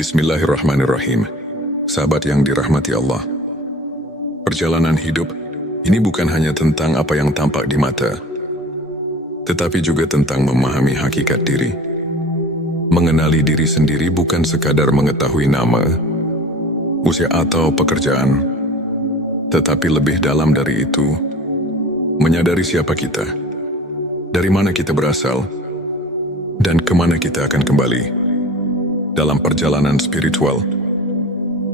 Bismillahirrahmanirrahim. Sahabat yang dirahmati Allah. Perjalanan hidup ini bukan hanya tentang apa yang tampak di mata, tetapi juga tentang memahami hakikat diri. Mengenali diri sendiri bukan sekadar mengetahui nama, usia atau pekerjaan, tetapi lebih dalam dari itu, menyadari siapa kita, dari mana kita berasal, dan kemana kita akan kembali. Dalam perjalanan spiritual,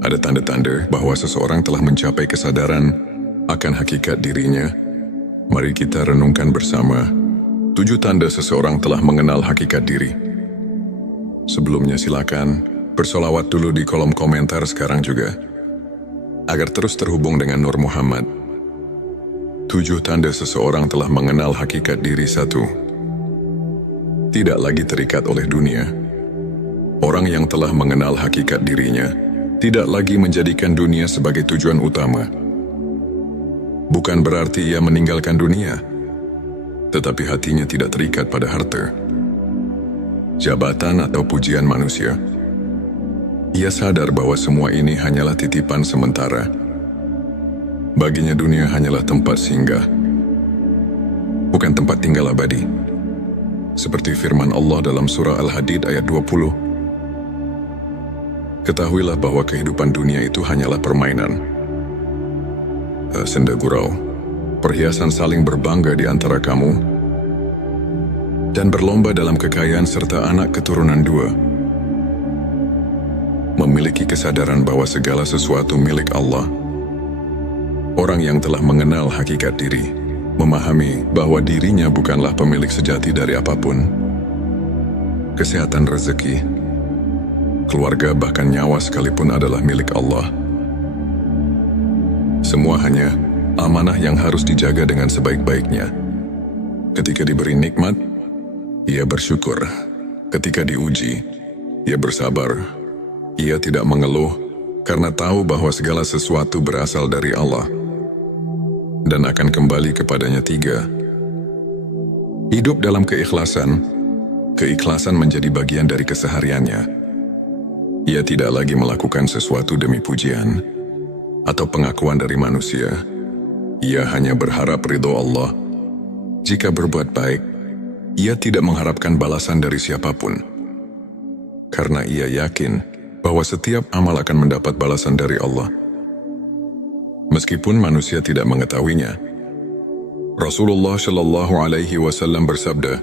ada tanda-tanda bahwa seseorang telah mencapai kesadaran akan hakikat dirinya. Mari kita renungkan bersama 7 tanda seseorang telah mengenal hakikat diri. Sebelumnya silakan bersolawat dulu di kolom komentar sekarang juga, agar terus terhubung dengan Nur Muhammad. 7 tanda seseorang telah mengenal hakikat diri. 1. Tidak lagi terikat oleh dunia. Orang yang telah mengenal hakikat dirinya tidak lagi menjadikan dunia sebagai tujuan utama. Bukan berarti ia meninggalkan dunia, tetapi hatinya tidak terikat pada harta, jabatan atau pujian manusia. Ia sadar bahwa semua ini hanyalah titipan sementara. Baginya dunia hanyalah tempat singgah, bukan tempat tinggal abadi. Seperti firman Allah dalam surah Al-Hadid ayat 20. Ketahuilah bahwa kehidupan dunia itu hanyalah permainan, senda gurau, perhiasan saling berbangga di antara kamu, dan berlomba dalam kekayaan serta anak keturunan 2. Memiliki kesadaran bahwa segala sesuatu milik Allah. Orang yang telah mengenal hakikat diri, memahami bahwa dirinya bukanlah pemilik sejati dari apapun. Kesehatan, rezeki, keluarga, bahkan nyawa sekalipun adalah milik Allah. Semua hanya amanah yang harus dijaga dengan sebaik-baiknya. Ketika diberi nikmat, ia bersyukur. Ketika diuji, ia bersabar. Ia tidak mengeluh karena tahu bahwa segala sesuatu berasal dari Allah dan akan kembali kepadanya. 3. Hidup dalam keikhlasan. Keikhlasan menjadi bagian dari kesehariannya. Ia tidak lagi melakukan sesuatu demi pujian atau pengakuan dari manusia. Ia hanya berharap ridho Allah. Jika berbuat baik, ia tidak mengharapkan balasan dari siapapun. Karena ia yakin bahwa setiap amal akan mendapat balasan dari Allah, meskipun manusia tidak mengetahuinya. Rasulullah Shallallahu Alaihi Wasallam bersabda,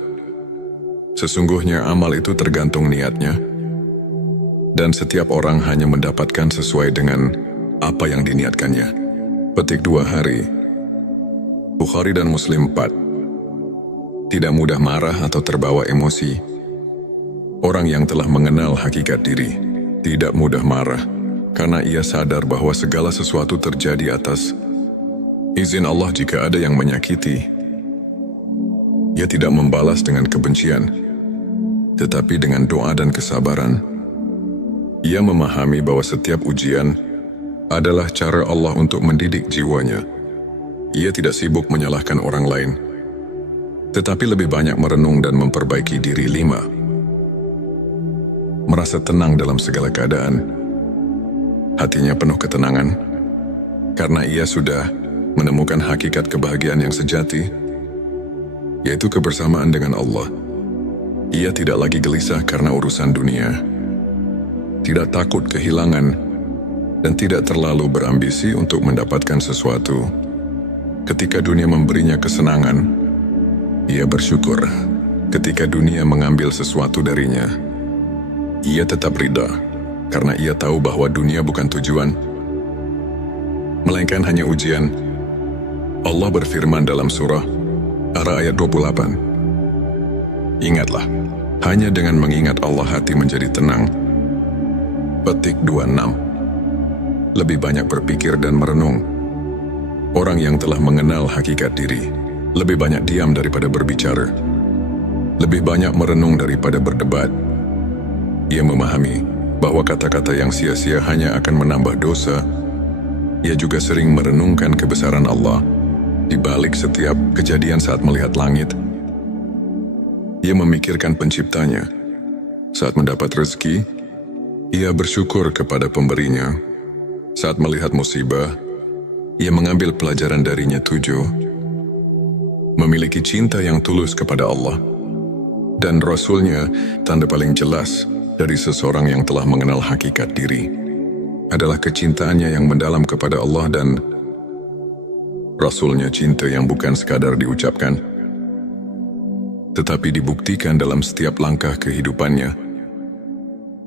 sesungguhnya amal itu tergantung niatnya, dan setiap orang hanya mendapatkan sesuai dengan apa yang diniatkannya. Petik 2 hari. Bukhari dan Muslim 4. Tidak mudah marah atau terbawa emosi. Orang yang telah mengenal hakikat diri tidak mudah marah, karena ia sadar bahwa segala sesuatu terjadi atas izin Allah. Jika ada yang menyakiti, ia tidak membalas dengan kebencian, tetapi dengan doa dan kesabaran. Ia memahami bahwa setiap ujian adalah cara Allah untuk mendidik jiwanya. Ia tidak sibuk menyalahkan orang lain, tetapi lebih banyak merenung dan memperbaiki diri. 5. Merasa tenang dalam segala keadaan. Hatinya penuh ketenangan, karena ia sudah menemukan hakikat kebahagiaan yang sejati, yaitu kebersamaan dengan Allah. Ia tidak lagi gelisah karena urusan dunia, tidak takut kehilangan, dan tidak terlalu berambisi untuk mendapatkan sesuatu. Ketika dunia memberinya kesenangan, ia bersyukur. Ketika dunia mengambil sesuatu darinya, ia tetap ridha, karena ia tahu bahwa dunia bukan tujuan, melainkan hanya ujian. Allah berfirman dalam surah Ar-Ra'd ayat 28. Ingatlah, hanya dengan mengingat Allah hati menjadi tenang. Petik 26. Lebih banyak berpikir dan merenung. Orang yang telah mengenal hakikat diri lebih banyak diam daripada berbicara, lebih banyak merenung daripada berdebat. Ia memahami bahwa kata-kata yang sia-sia hanya akan menambah dosa. Ia juga sering merenungkan kebesaran Allah di balik setiap kejadian. Saat melihat langit, ia memikirkan penciptanya. Saat mendapat rezeki, Ia bersyukur kepada pemberinya. Saat melihat musibah, ia mengambil pelajaran darinya. 7. Memiliki cinta yang tulus kepada Allah dan Rasul-Nya. Tanda paling jelas dari seseorang yang telah mengenal hakikat diri adalah kecintaannya yang mendalam kepada Allah dan Rasul-Nya. Cinta yang bukan sekadar diucapkan, tetapi dibuktikan dalam setiap langkah kehidupannya.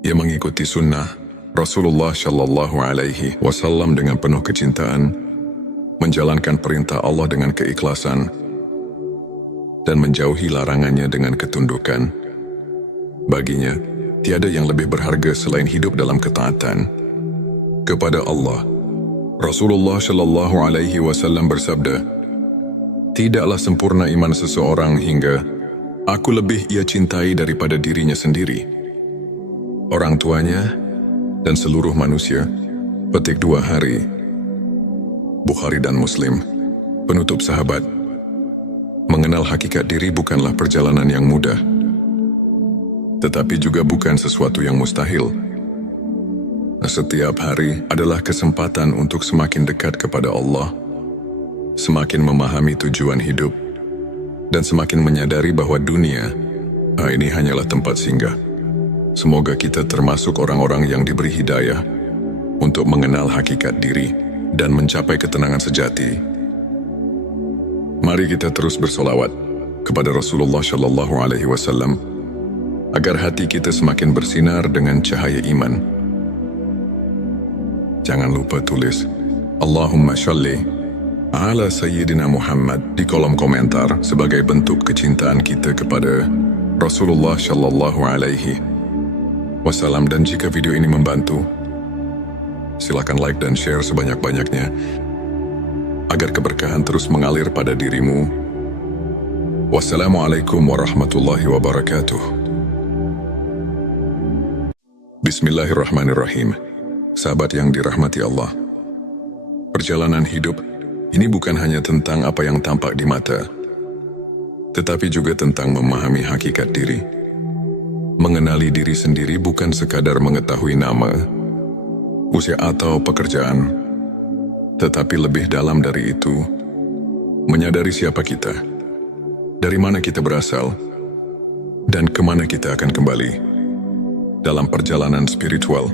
Ia mengikuti sunnah Rasulullah Shallallahu Alaihi Wasallam dengan penuh kecintaan, menjalankan perintah Allah dengan keikhlasan, dan menjauhi larangannya dengan ketundukan. Baginya, tiada yang lebih berharga selain hidup dalam ketaatan kepada Allah. Rasulullah Shallallahu Alaihi Wasallam bersabda, "Tidaklah sempurna iman seseorang hingga aku lebih ia cintai daripada dirinya sendiri, orang tuanya, dan seluruh manusia." Petik 2 hari. Bukhari dan Muslim. Penutup sahabat, mengenal hakikat diri bukanlah perjalanan yang mudah, tetapi juga bukan sesuatu yang mustahil. Setiap hari adalah kesempatan untuk semakin dekat kepada Allah, semakin memahami tujuan hidup, dan semakin menyadari bahwa dunia ini hanyalah tempat singgah. Semoga kita termasuk orang-orang yang diberi hidayah untuk mengenal hakikat diri dan mencapai ketenangan sejati. Mari kita terus bersolawat kepada Rasulullah Shallallahu Alaihi Wasallam agar hati kita semakin bersinar dengan cahaya iman. Jangan lupa tulis Allahumma sholli ala Sayyidina Muhammad di kolom komentar sebagai bentuk kecintaan kita kepada Rasulullah Shallallahu Alaihi Wasallam. Dan jika video ini membantu, silakan like dan share sebanyak-banyaknya agar keberkahan terus mengalir pada dirimu. Wassalamualaikum warahmatullahi wabarakatuh. Bismillahirrahmanirrahim. Sahabat yang dirahmati Allah, perjalanan hidup ini bukan hanya tentang apa yang tampak di mata, tetapi juga tentang memahami hakikat diri. Mengenali diri sendiri bukan sekadar mengetahui nama, usia atau pekerjaan, tetapi lebih dalam dari itu, menyadari siapa kita, dari mana kita berasal, dan kemana kita akan kembali. Dalam perjalanan spiritual,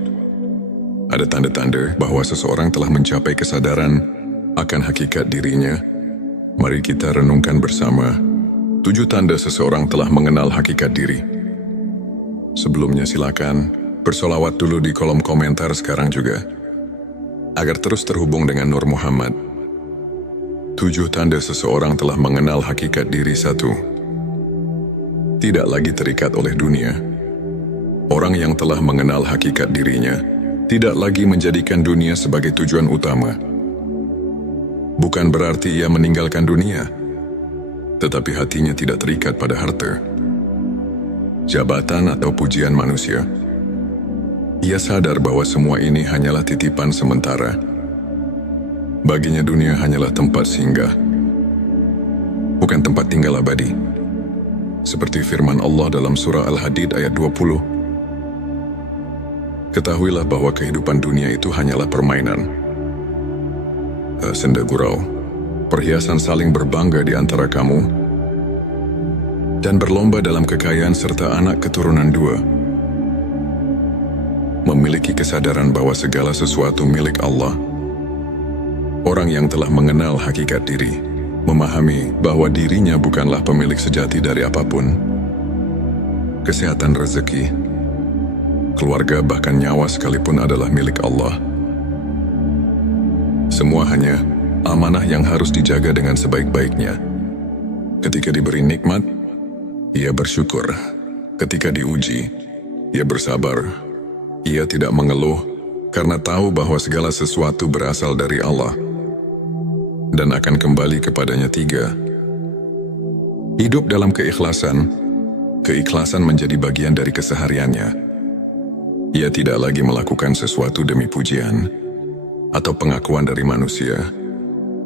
ada tanda-tanda bahwa seseorang telah mencapai kesadaran akan hakikat dirinya. Mari kita renungkan bersama 7 tanda seseorang telah mengenal hakikat diri. Sebelumnya silakan bersolawat dulu di kolom komentar sekarang juga, agar terus terhubung dengan Nur Muhammad. 7 tanda seseorang telah mengenal hakikat diri. 1. Tidak lagi terikat oleh dunia. Orang yang telah mengenal hakikat dirinya tidak lagi menjadikan dunia sebagai tujuan utama. Bukan berarti ia meninggalkan dunia, tetapi hatinya tidak terikat pada harta, jabatan atau pujian manusia. Ia sadar bahwa semua ini hanyalah titipan sementara. Baginya dunia hanyalah tempat singgah, bukan tempat tinggal abadi. Seperti firman Allah dalam surah Al-Hadid ayat 20. Ketahuilah bahwa kehidupan dunia itu hanyalah permainan, senda gurau, perhiasan saling berbangga di antara kamu, dan berlomba dalam kekayaan serta anak keturunan 2. Memiliki kesadaran bahwa segala sesuatu milik Allah. Orang yang telah mengenal hakikat diri, memahami bahwa dirinya bukanlah pemilik sejati dari apapun. Kesehatan, rezeki, keluarga, bahkan nyawa sekalipun adalah milik Allah. Semua hanya amanah yang harus dijaga dengan sebaik-baiknya. Ketika diberi nikmat, ia bersyukur. Ketika diuji, ia bersabar. Ia tidak mengeluh karena tahu bahwa segala sesuatu berasal dari Allah dan akan kembali kepadanya. 3. Hidup dalam keikhlasan. Keikhlasan menjadi bagian dari kesehariannya. Ia tidak lagi melakukan sesuatu demi pujian atau pengakuan dari manusia.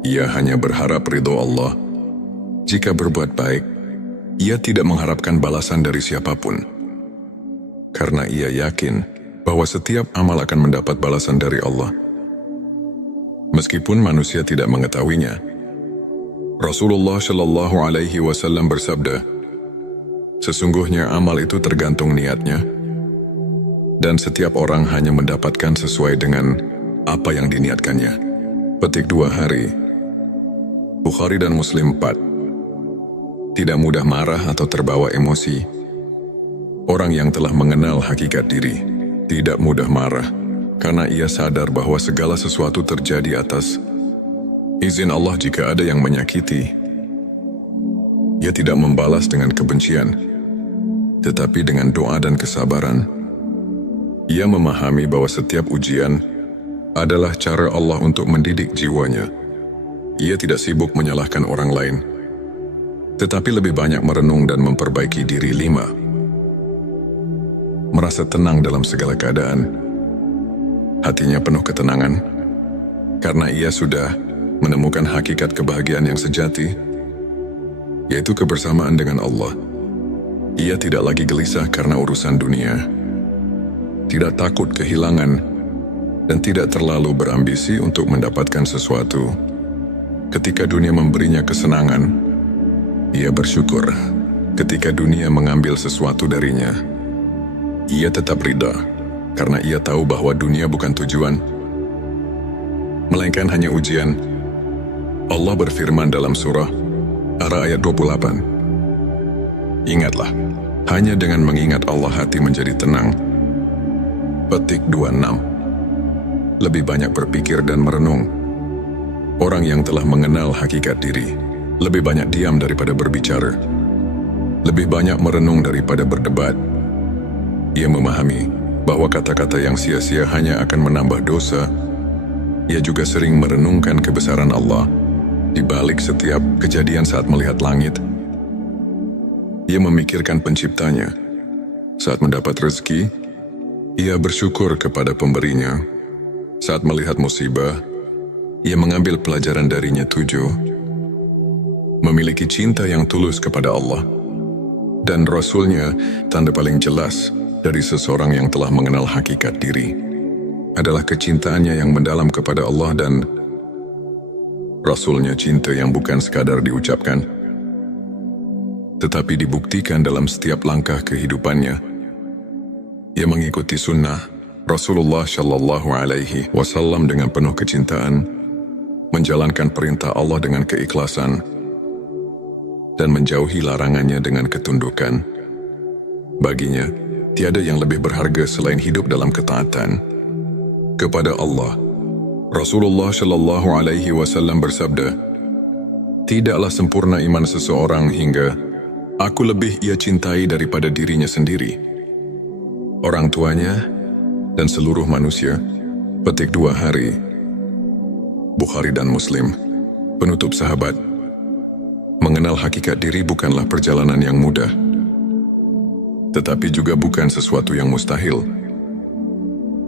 Ia hanya berharap ridho Allah. Jika berbuat baik, ia tidak mengharapkan balasan dari siapapun, karena ia yakin bahwa setiap amal akan mendapat balasan dari Allah. Meskipun manusia tidak mengetahuinya, Rasulullah Shallallahu Alaihi Wasallam bersabda, sesungguhnya amal itu tergantung niatnya, dan setiap orang hanya mendapatkan sesuai dengan apa yang diniatkannya. Petik 2 hari. Bukhari dan Muslim 4. Tidak mudah marah atau terbawa emosi. Orang yang telah mengenal hakikat diri tidak mudah marah, karena ia sadar bahwa segala sesuatu terjadi atas izin Allah. Jika ada yang menyakiti, ia tidak membalas dengan kebencian, tetapi dengan doa dan kesabaran. Ia memahami bahwa setiap ujian adalah cara Allah untuk mendidik jiwanya. Ia tidak sibuk menyalahkan orang lain, tetapi lebih banyak merenung dan memperbaiki diri. 5. Merasa tenang dalam segala keadaan. Hatinya penuh ketenangan, karena ia sudah menemukan hakikat kebahagiaan yang sejati, yaitu kebersamaan dengan Allah. Ia tidak lagi gelisah karena urusan dunia, tidak takut kehilangan, dan tidak terlalu berambisi untuk mendapatkan sesuatu. Ketika dunia memberinya kesenangan, ia bersyukur. Ketika dunia mengambil sesuatu darinya, ia tetap ridha, karena ia tahu bahwa dunia bukan tujuan, melainkan hanya ujian. Allah berfirman dalam surah Ar-Ra'd ayat 28. Ingatlah, hanya dengan mengingat Allah hati menjadi tenang. Petik 26. Lebih banyak berpikir dan merenung. Orang yang telah mengenal hakikat diri lebih banyak diam daripada berbicara, lebih banyak merenung daripada berdebat. Ia memahami bahwa kata-kata yang sia-sia hanya akan menambah dosa. Ia juga sering merenungkan kebesaran Allah di balik setiap kejadian. Saat melihat langit, ia memikirkan penciptanya. Saat mendapat rezeki, ia bersyukur kepada pemberinya. Saat melihat musibah, ia mengambil pelajaran darinya. 7. Memiliki cinta yang tulus kepada Allah dan Rasul-Nya. Tanda paling jelas dari seseorang yang telah mengenal hakikat diri adalah kecintaannya yang mendalam kepada Allah dan Rasul-Nya. Cinta yang bukan sekadar diucapkan, tetapi dibuktikan dalam setiap langkah kehidupannya. Ia mengikuti sunnah Rasulullah Shallallahu Alaihi Wasallam dengan penuh kecintaan, menjalankan perintah Allah dengan keikhlasan, dan menjauhi larangannya dengan ketundukan. Baginya, tiada yang lebih berharga selain hidup dalam ketaatan kepada Allah. Rasulullah Shallallahu Alaihi Wasallam bersabda, tidaklah sempurna iman seseorang hingga aku lebih ia cintai daripada dirinya sendiri, orang tuanya, dan seluruh manusia. Petik 2 hari. Bukhari dan Muslim. Penutup sahabat, mengenal hakikat diri bukanlah perjalanan yang mudah, tetapi juga bukan sesuatu yang mustahil.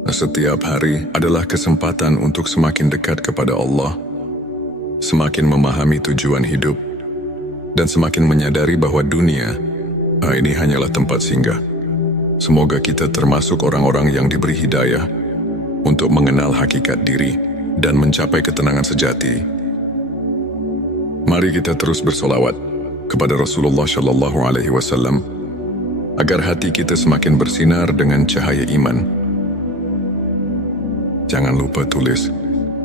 Setiap hari adalah kesempatan untuk semakin dekat kepada Allah, semakin memahami tujuan hidup, dan semakin menyadari bahwa dunia ini hanyalah tempat singgah. Semoga kita termasuk orang-orang yang diberi hidayah untuk mengenal hakikat diri dan mencapai ketenangan sejati. Mari kita terus bersolawat kepada Rasulullah Shallallahu Alaihi Wasallam agar hati kita semakin bersinar dengan cahaya iman. Jangan lupa tulis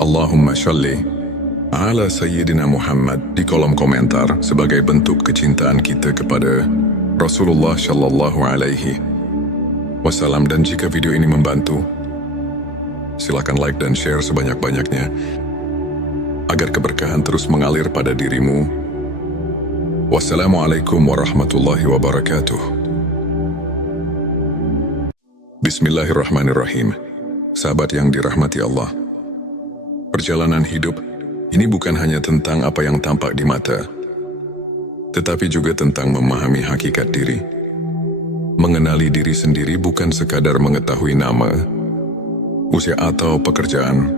Allahumma sholli ala Sayyidina Muhammad di kolom komentar sebagai bentuk kecintaan kita kepada Rasulullah Shallallahu Alaihi Wasallam. Dan jika video ini membantu, silakan like dan share sebanyak-banyaknya agar keberkahan terus mengalir pada dirimu. Wassalamualaikum warahmatullahi wabarakatuh. Bismillahirrahmanirrahim. Sahabat yang dirahmati Allah, perjalanan hidup ini bukan hanya tentang apa yang tampak di mata, tetapi juga tentang memahami hakikat diri. Mengenali diri sendiri bukan sekadar mengetahui nama, usia atau pekerjaan,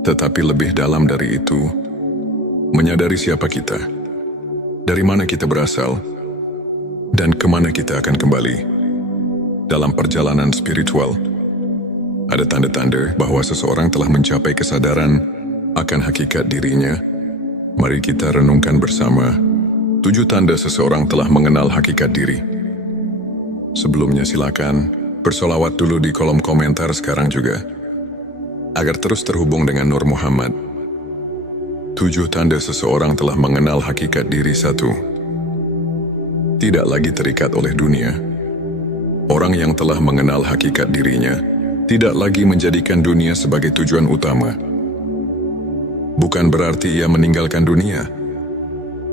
tetapi lebih dalam dari itu, menyadari siapa kita, dari mana kita berasal, dan kemana kita akan kembali. Dalam perjalanan spiritual, Ada tanda-tanda bahwa seseorang telah mencapai kesadaran akan hakikat dirinya. Mari kita renungkan bersama 7 tanda seseorang telah mengenal hakikat diri. Sebelumnya silakan bersolawat dulu di kolom komentar sekarang juga, agar terus terhubung dengan Nur Muhammad. 7 tanda seseorang telah mengenal hakikat diri. 1. Tidak lagi terikat oleh dunia. Orang yang telah mengenal hakikat dirinya tidak lagi menjadikan dunia sebagai tujuan utama. Bukan berarti ia meninggalkan dunia,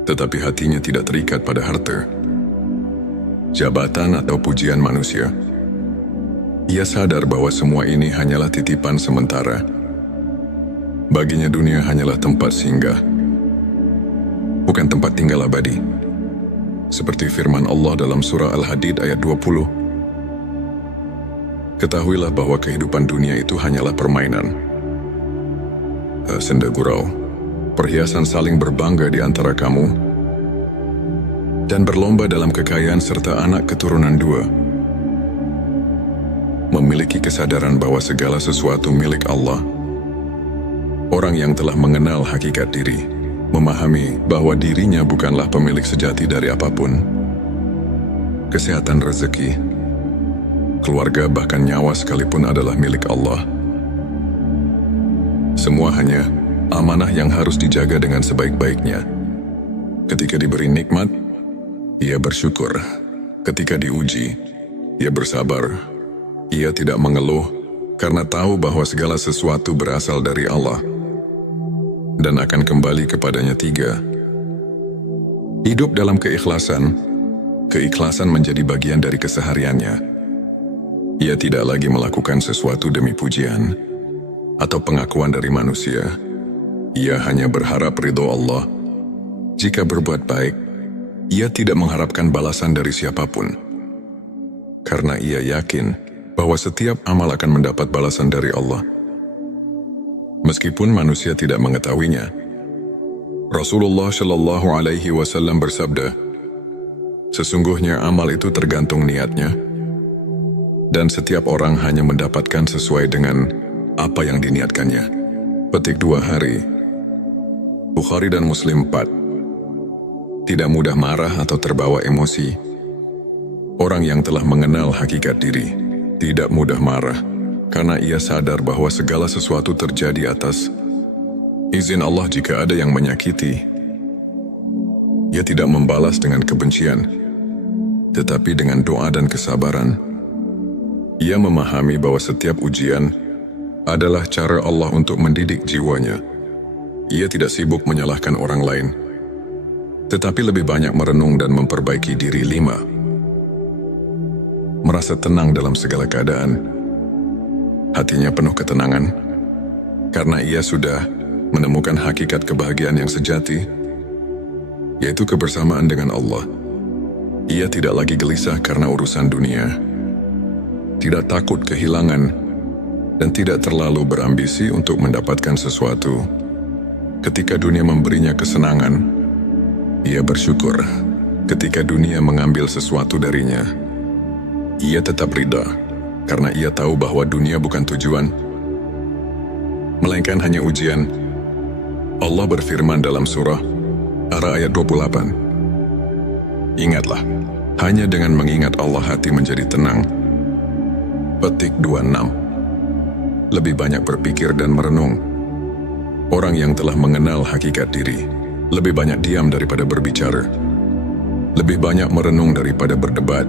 tetapi hatinya tidak terikat pada harta, jabatan atau pujian manusia. Ia sadar bahwa semua ini hanyalah titipan sementara. Baginya dunia hanyalah tempat singgah, bukan tempat tinggal abadi. Seperti firman Allah dalam surah Al-Hadid ayat 20. Ketahuilah bahwa kehidupan dunia itu hanyalah permainan, senda gurau, perhiasan saling berbangga di antara kamu, dan berlomba dalam kekayaan serta anak keturunan 2. Memiliki kesadaran bahwa segala sesuatu milik Allah. Orang yang telah mengenal hakikat diri memahami bahwa dirinya bukanlah pemilik sejati dari apapun. Kesehatan, rezeki, keluarga, bahkan nyawa sekalipun adalah milik Allah. Semua hanya amanah yang harus dijaga dengan sebaik-baiknya. Ketika diberi nikmat, ia bersyukur. Ketika diuji, ia bersabar. Ia tidak mengeluh karena tahu bahwa segala sesuatu berasal dari Allah dan akan kembali kepadanya. 3. Hidup dalam keikhlasan. Keikhlasan menjadi bagian dari kesehariannya. Ia tidak lagi melakukan sesuatu demi pujian atau pengakuan dari manusia. Ia hanya berharap ridho Allah. Jika berbuat baik, ia tidak mengharapkan balasan dari siapapun, karena ia yakin bahwa setiap amal akan mendapat balasan dari Allah, meskipun manusia tidak mengetahuinya. Rasulullah Shallallahu Alaihi Wasallam bersabda, sesungguhnya amal itu tergantung niatnya, dan setiap orang hanya mendapatkan sesuai dengan apa yang diniatkannya. Petik 2 hari. Bukhari dan Muslim 4. Tidak mudah marah atau terbawa emosi. Orang yang telah mengenal hakikat diri tidak mudah marah, karena ia sadar bahwa segala sesuatu terjadi atas izin Allah. Jika ada yang menyakiti, ia tidak membalas dengan kebencian, tetapi dengan doa dan kesabaran. Ia memahami bahwa setiap ujian adalah cara Allah untuk mendidik jiwanya. Ia tidak sibuk menyalahkan orang lain, tetapi lebih banyak merenung dan memperbaiki diri. 5. Merasa tenang dalam segala keadaan. Hatinya penuh ketenangan, karena ia sudah menemukan hakikat kebahagiaan yang sejati, yaitu kebersamaan dengan Allah. Ia tidak lagi gelisah karena urusan dunia, tidak takut kehilangan, dan tidak terlalu berambisi untuk mendapatkan sesuatu. Ketika dunia memberinya kesenangan, ia bersyukur. Ketika dunia mengambil sesuatu darinya, ia tetap ridha, karena ia tahu bahwa dunia bukan tujuan, melainkan hanya ujian. Allah berfirman dalam surah Ar-Ra'd ayat 28. Ingatlah, hanya dengan mengingat Allah hati menjadi tenang. Petik 26. Lebih banyak berpikir dan merenung. Orang yang telah mengenal hakikat diri lebih banyak diam daripada berbicara, lebih banyak merenung daripada berdebat.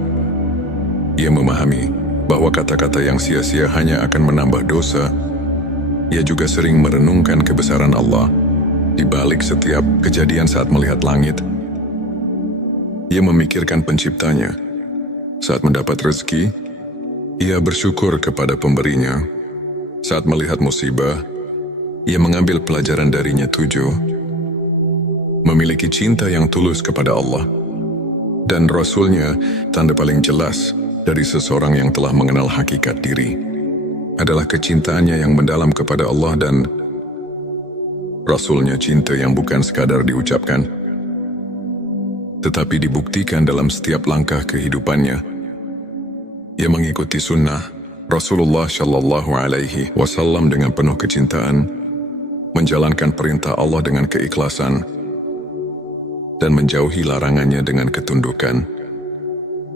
Ia memahami bahwa kata-kata yang sia-sia hanya akan menambah dosa. Ia juga sering merenungkan kebesaran Allah di balik setiap kejadian. Saat melihat langit, ia memikirkan penciptanya. Saat mendapat rezeki, ia bersyukur kepada pemberinya. Saat melihat musibah, ia mengambil pelajaran darinya. 7. Memiliki cinta yang tulus kepada Allah dan Rasul-Nya. Tanda paling jelas dari seseorang yang telah mengenal hakikat diri adalah kecintaannya yang mendalam kepada Allah dan Rasul-Nya. Cinta yang bukan sekadar diucapkan, tetapi dibuktikan dalam setiap langkah kehidupannya. Ia mengikuti sunnah, Rasulullah Shallallahu Alaihi Wasallam dengan penuh kecintaan menjalankan perintah Allah dengan keikhlasan dan menjauhi larangannya dengan ketundukan.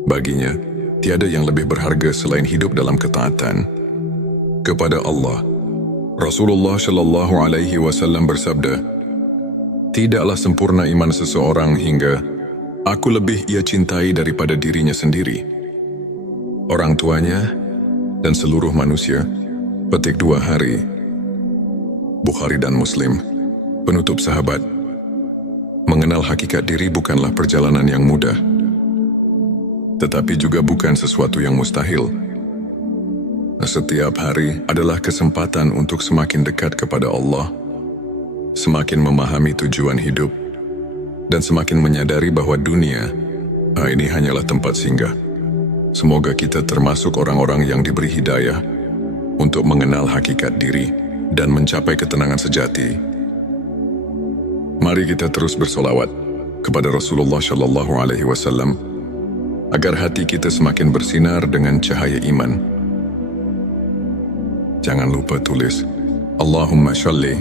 Baginya, tiada yang lebih berharga selain hidup dalam ketaatan kepada Allah. Rasulullah Shallallahu Alaihi Wasallam bersabda, "Tidaklah sempurna iman seseorang hingga aku lebih ia cintai daripada dirinya sendiri, orang tuanya, dan seluruh manusia." Petik 2 hari. Bukhari dan Muslim. Penutup sahabat, mengenal hakikat diri bukanlah perjalanan yang mudah, tetapi juga bukan sesuatu yang mustahil. Setiap hari adalah kesempatan untuk semakin dekat kepada Allah, semakin memahami tujuan hidup, dan semakin menyadari bahwa dunia ini hanyalah tempat singgah. Semoga kita termasuk orang-orang yang diberi hidayah untuk mengenal hakikat diri dan mencapai ketenangan sejati. Mari kita terus bersolawat kepada Rasulullah Shallallahu Alaihi Wasallam agar hati kita semakin bersinar dengan cahaya iman. Jangan lupa tulis Allahumma sholli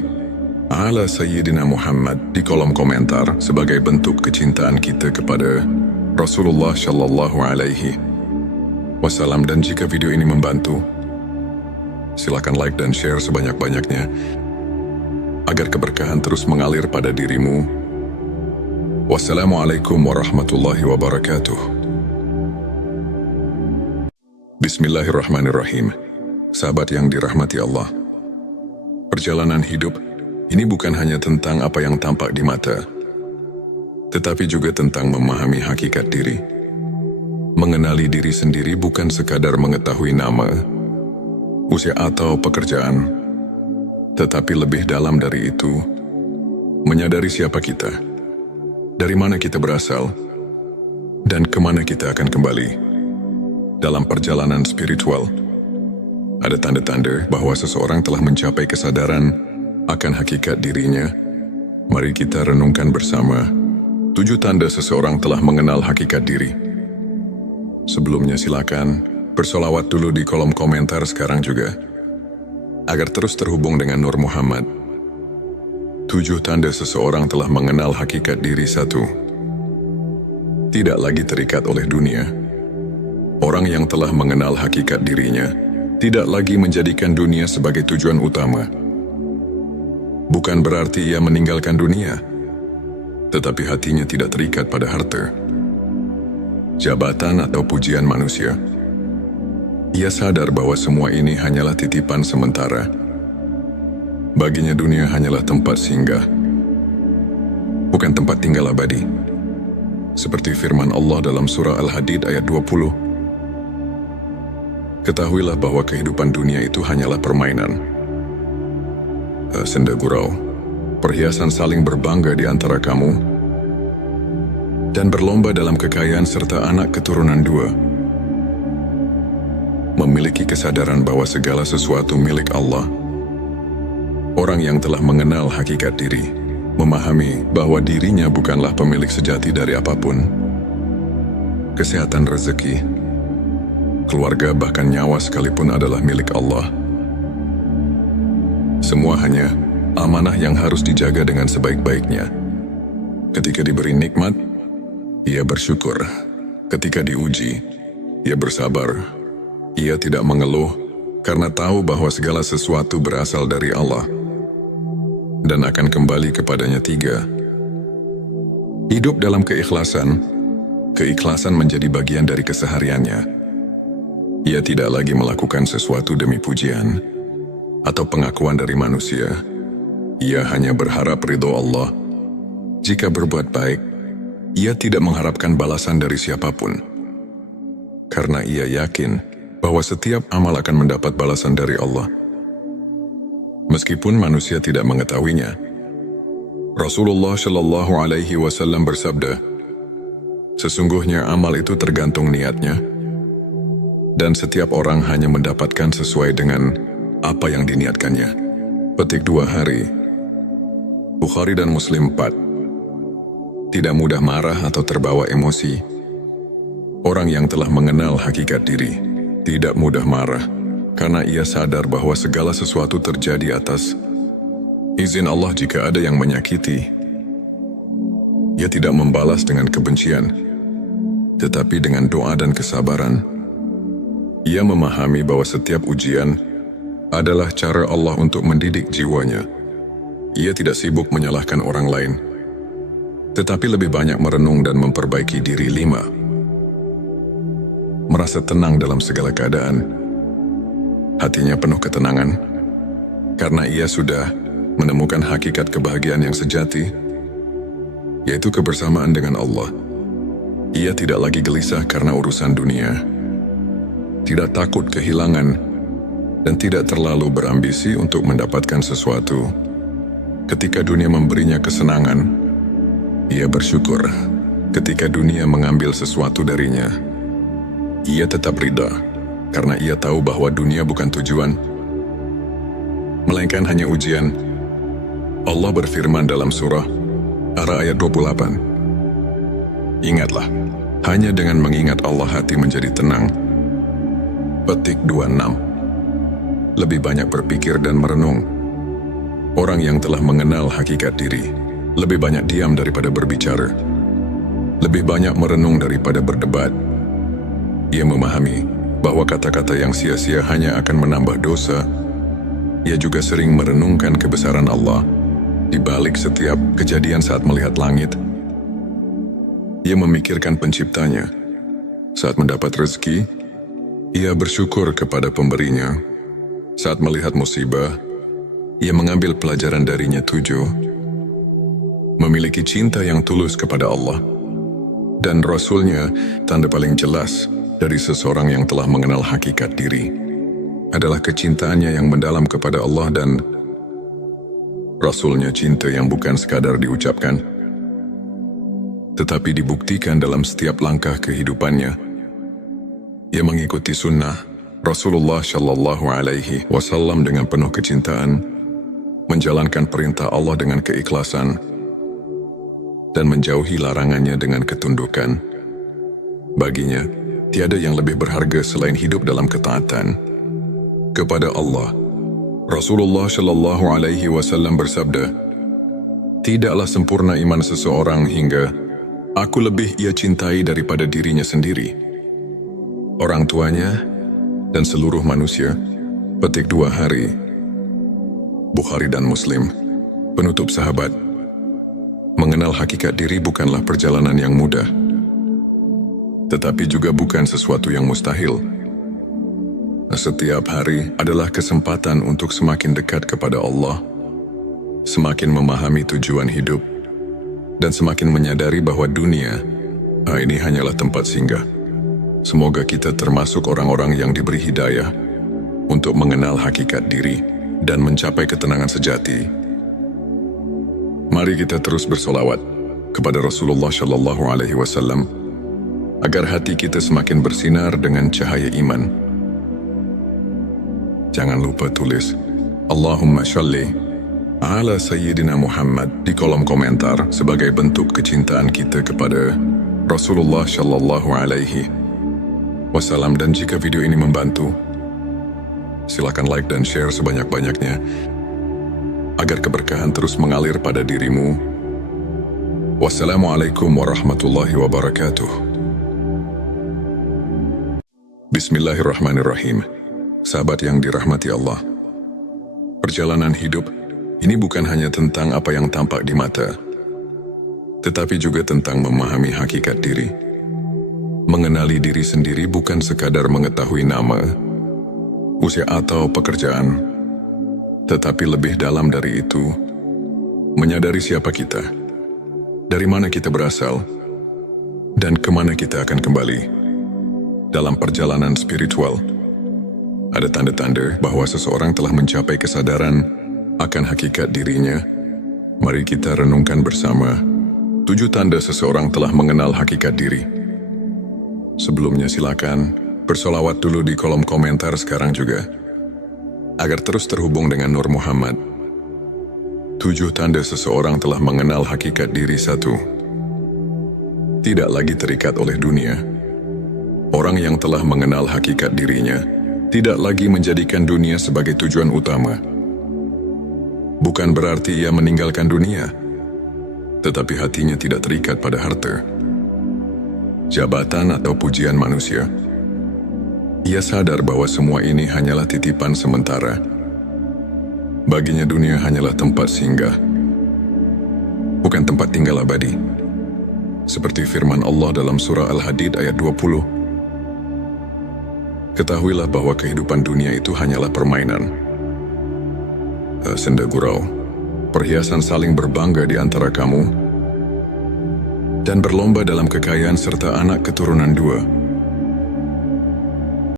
ala Sayyidina Muhammad di kolom komentar sebagai bentuk kecintaan kita kepada Rasulullah Shallallahu Alaihi Wasallam. Dan jika video ini membantu, silakan like dan share sebanyak-banyaknya agar keberkahan terus mengalir pada dirimu. Wassalamualaikum warahmatullahi wabarakatuh. Bismillahirrahmanirrahim. Sahabat yang dirahmati Allah, perjalanan hidup ini bukan hanya tentang apa yang tampak di mata, tetapi juga tentang memahami hakikat diri. Mengenali diri sendiri bukan sekadar mengetahui nama, usia atau pekerjaan, tetapi lebih dalam dari itu, menyadari siapa kita, dari mana kita berasal, dan kemana kita akan kembali. Dalam perjalanan spiritual, ada tanda-tanda bahwa seseorang telah mencapai kesadaran akan hakikat dirinya. Mari kita renungkan bersama 7 tanda seseorang telah mengenal hakikat diri. Sebelumnya silakan bersolawat dulu di kolom komentar sekarang juga, agar terus terhubung dengan Nur Muhammad. 7 tanda seseorang telah mengenal hakikat diri. 1. Tidak lagi terikat oleh dunia. Orang yang telah mengenal hakikat dirinya tidak lagi menjadikan dunia sebagai tujuan utama. Bukan berarti ia meninggalkan dunia, tetapi hatinya tidak terikat pada harta, jabatan atau pujian manusia. Ia sadar bahwa semua ini hanyalah titipan sementara. Baginya dunia hanyalah tempat singgah, bukan tempat tinggal abadi. Seperti firman Allah dalam surah Al-Hadid ayat 20. Ketahuilah bahwa kehidupan dunia itu hanyalah permainan, senda gurau, perhiasan saling berbangga di antara kamu, dan berlomba dalam kekayaan serta anak keturunan 2. Memiliki kesadaran bahwa segala sesuatu milik Allah. Orang yang telah mengenal hakikat diri, memahami bahwa dirinya bukanlah pemilik sejati dari apapun. Kesehatan, rezeki, keluarga, bahkan nyawa sekalipun adalah milik Allah. Semua hanya amanah yang harus dijaga dengan sebaik-baiknya. Ketika diberi nikmat, ia bersyukur. Ketika diuji, ia bersabar. Ia tidak mengeluh karena tahu bahwa segala sesuatu berasal dari Allah dan akan kembali kepadanya. 3. Hidup dalam keikhlasan. Keikhlasan menjadi bagian dari kesehariannya. Ia tidak lagi melakukan sesuatu demi pujian atau pengakuan dari manusia. Ia hanya berharap ridho Allah. Jika berbuat baik, ia tidak mengharapkan balasan dari siapapun, karena ia yakin bahwa setiap amal akan mendapat balasan dari Allah, meskipun manusia tidak mengetahuinya. Rasulullah Shallallahu Alaihi Wasallam bersabda, "Sesungguhnya amal itu tergantung niatnya, dan setiap orang hanya mendapatkan sesuai dengan apa yang diniatkannya." Petik 2 hari. Bukhari dan Muslim. 4. Tidak mudah marah atau terbawa emosi. Orang yang telah mengenal hakikat diri tidak mudah marah, karena ia sadar bahwa segala sesuatu terjadi atas izin Allah. Jika ada yang menyakiti, ia tidak membalas dengan kebencian, tetapi dengan doa dan kesabaran. Ia memahami bahwa setiap ujian adalah cara Allah untuk mendidik jiwanya. Ia tidak sibuk menyalahkan orang lain, tetapi lebih banyak merenung dan memperbaiki diri. 5. Merasa tenang dalam segala keadaan. Hatinya penuh ketenangan, karena ia sudah menemukan hakikat kebahagiaan yang sejati, yaitu kebersamaan dengan Allah. Ia tidak lagi gelisah karena urusan dunia, tidak takut kehilangan, dan tidak terlalu berambisi untuk mendapatkan sesuatu. Ketika dunia memberinya kesenangan, ia bersyukur. Ketika dunia mengambil sesuatu darinya, ia tetap ridha, karena ia tahu bahwa dunia bukan tujuan, melainkan hanya ujian. Allah berfirman dalam surah Ar-Ra'd ayat 28. Ingatlah, hanya dengan mengingat Allah hati menjadi tenang. Petik 26. Lebih banyak berpikir dan merenung. Orang yang telah mengenal hakikat diri lebih banyak diam daripada berbicara, lebih banyak merenung daripada berdebat. Ia memahami bahwa kata-kata yang sia-sia hanya akan menambah dosa. Ia juga sering merenungkan kebesaran Allah di balik setiap kejadian. Saat melihat langit, ia memikirkan penciptanya. Saat mendapat rezeki, ia bersyukur kepada pemberinya. Saat melihat musibah, ia mengambil pelajaran darinya. 7. Memiliki cinta yang tulus kepada Allah dan Rasul-Nya. Tanda paling jelas dari seseorang yang telah mengenal hakikat diri adalah kecintaannya yang mendalam kepada Allah dan Rasul-Nya. Cinta yang bukan sekadar diucapkan, tetapi dibuktikan dalam setiap langkah kehidupannya. Ia mengikuti sunnah Rasulullah Shallallahu Alaihi Wasallam dengan penuh kecintaan, menjalankan perintah Allah dengan keikhlasan, dan menjauhi larangannya dengan ketundukan. Baginya, tiada yang lebih berharga selain hidup dalam ketaatan kepada Allah. Rasulullah Shallallahu Alaihi Wasallam bersabda, "Tidaklah sempurna iman seseorang hingga aku lebih ia cintai daripada dirinya sendiri, orang tuanya, dan seluruh manusia." Petik 2 hari. Bukhari dan Muslim. Penutup sahabat, mengenal hakikat diri bukanlah perjalanan yang mudah, tetapi juga bukan sesuatu yang mustahil. Setiap hari adalah kesempatan untuk semakin dekat kepada Allah, semakin memahami tujuan hidup, dan semakin menyadari bahwa dunia ini hanyalah tempat singgah. Semoga kita termasuk orang-orang yang diberi hidayah untuk mengenal hakikat diri dan mencapai ketenangan sejati. Mari kita terus bersolawat kepada Rasulullah Shallallahu Alaihi Wasallam agar hati kita semakin bersinar dengan cahaya iman. Jangan lupa tulis Allahumma sholli ala Sayyidina Muhammad di kolom komentar sebagai bentuk kecintaan kita kepada Rasulullah Shallallahu Alaihi Wasallam. Dan jika video ini membantu, silakan like dan share sebanyak-banyaknya agar keberkahan terus mengalir pada dirimu. Wassalamualaikum warahmatullahi wabarakatuh. Bismillahirrahmanirrahim. Sahabat yang dirahmati Allah, perjalanan hidup ini bukan hanya tentang apa yang tampak di mata, tetapi juga tentang memahami hakikat diri. Mengenali diri sendiri bukan sekadar mengetahui nama, usia atau pekerjaan, tetapi lebih dalam dari itu, menyadari siapa kita, dari mana kita berasal, dan kemana kita akan kembali. Dalam perjalanan spiritual, ada tanda-tanda bahwa seseorang telah mencapai kesadaran akan hakikat dirinya. Mari kita renungkan bersama 7 tanda seseorang telah mengenal hakikat diri. Sebelumnya silakan bersolawat dulu di kolom komentar sekarang juga, agar terus terhubung dengan Nur Muhammad. 7 tanda seseorang telah mengenal hakikat diri. 1. Tidak lagi terikat oleh dunia. Orang yang telah mengenal hakikat dirinya tidak lagi menjadikan dunia sebagai tujuan utama. Bukan berarti ia meninggalkan dunia, tetapi hatinya tidak terikat pada harta, jabatan atau pujian manusia. Ia sadar bahwa semua ini hanyalah titipan sementara. Baginya dunia hanyalah tempat singgah, bukan tempat tinggal abadi. Seperti firman Allah dalam surah Al-Hadid ayat 20. Ketahuilah bahwa kehidupan dunia itu hanyalah permainan. Senda gurau, perhiasan saling berbangga di antara kamu, dan berlomba dalam kekayaan serta anak keturunan dua.